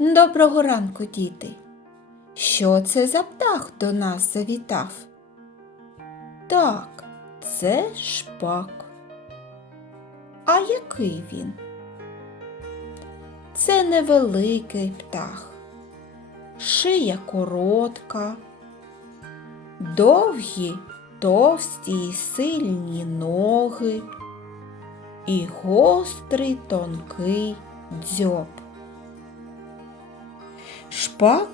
Доброго ранку, діти. Що це за птах до нас завітав? Так, це шпак. А який він? Це невеликий птах, шия коротка, довгі, товсті й сильні ноги і гострий тонкий дзьоб. Шпак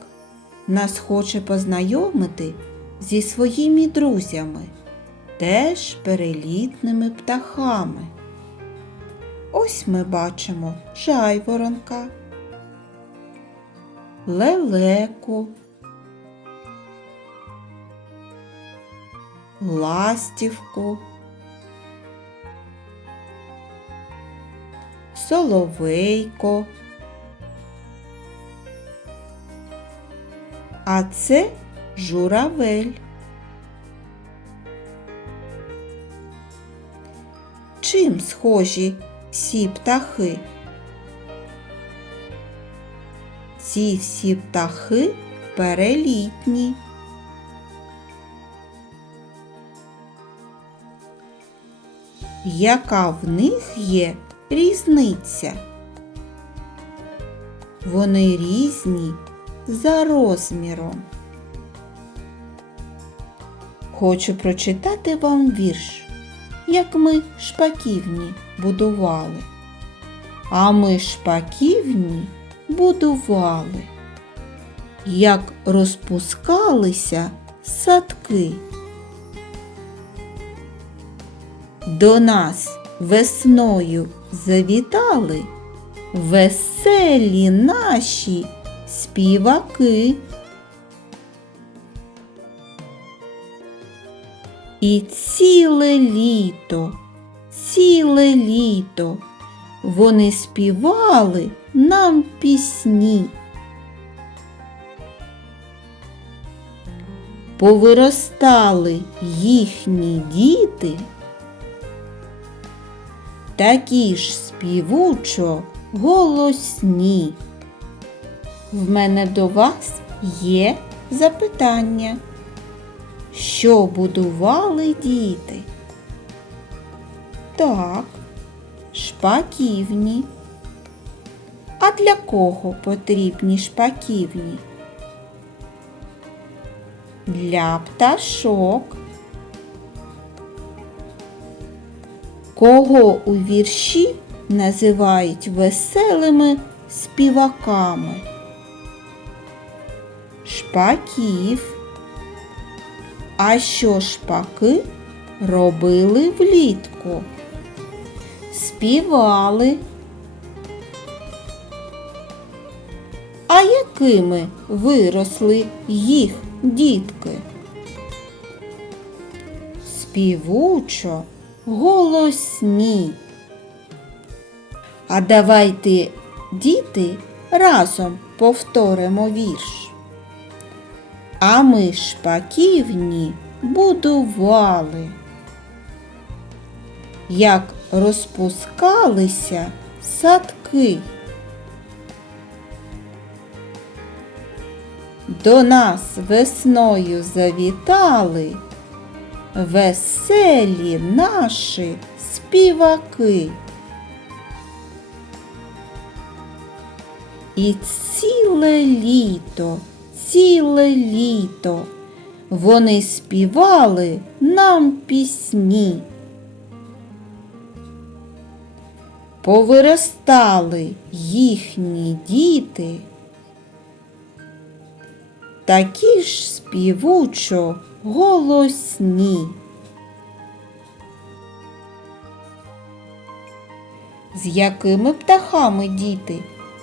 нас хоче познайомити зі своїми друзями, теж перелітними птахами. Ось ми бачимо жайворонка, лелеку, ластівку, соловейко. А це журавель. Чим схожі всі птахи? Ці всі птахи перелітні. Яка в них є різниця? Вони різні за розміром. Хочу прочитати вам вірш, як ми шпаківні будували. А ми шпаківні будували, як розпускалися садки. До нас весною завітали веселі наші співаки. І ціле літо, ціле літо вони співали нам пісні. Повиростали їхні діти, такі ж співучо голосні. В мене до вас є запитання. Що будували діти? Так, шпаківні. А для кого потрібні шпаківні? Для пташок. Кого у вірші називають веселими співаками? Шпаків. А що шпаки робили влітку? Співали. А якими виросли їх дітки? Співучо, голосні. А давайте, діти, разом повторимо вірш. А ми шпаківні будували, як розпускалися садки. До нас весною завітали веселі наші співаки. І ціле літо, ціле літо вони співали нам пісні. Повиростали їхні діти, такі ж співучо голосні. З якими птахами діти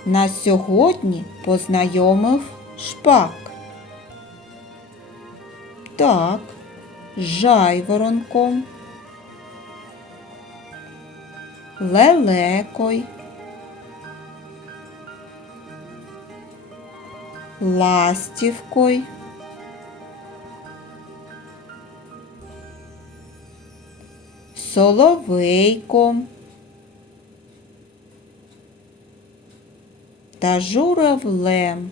нас сьогодні познайомив шпак? Так, жайворонком, лелекой, ластівкою, соловейком та журавлем.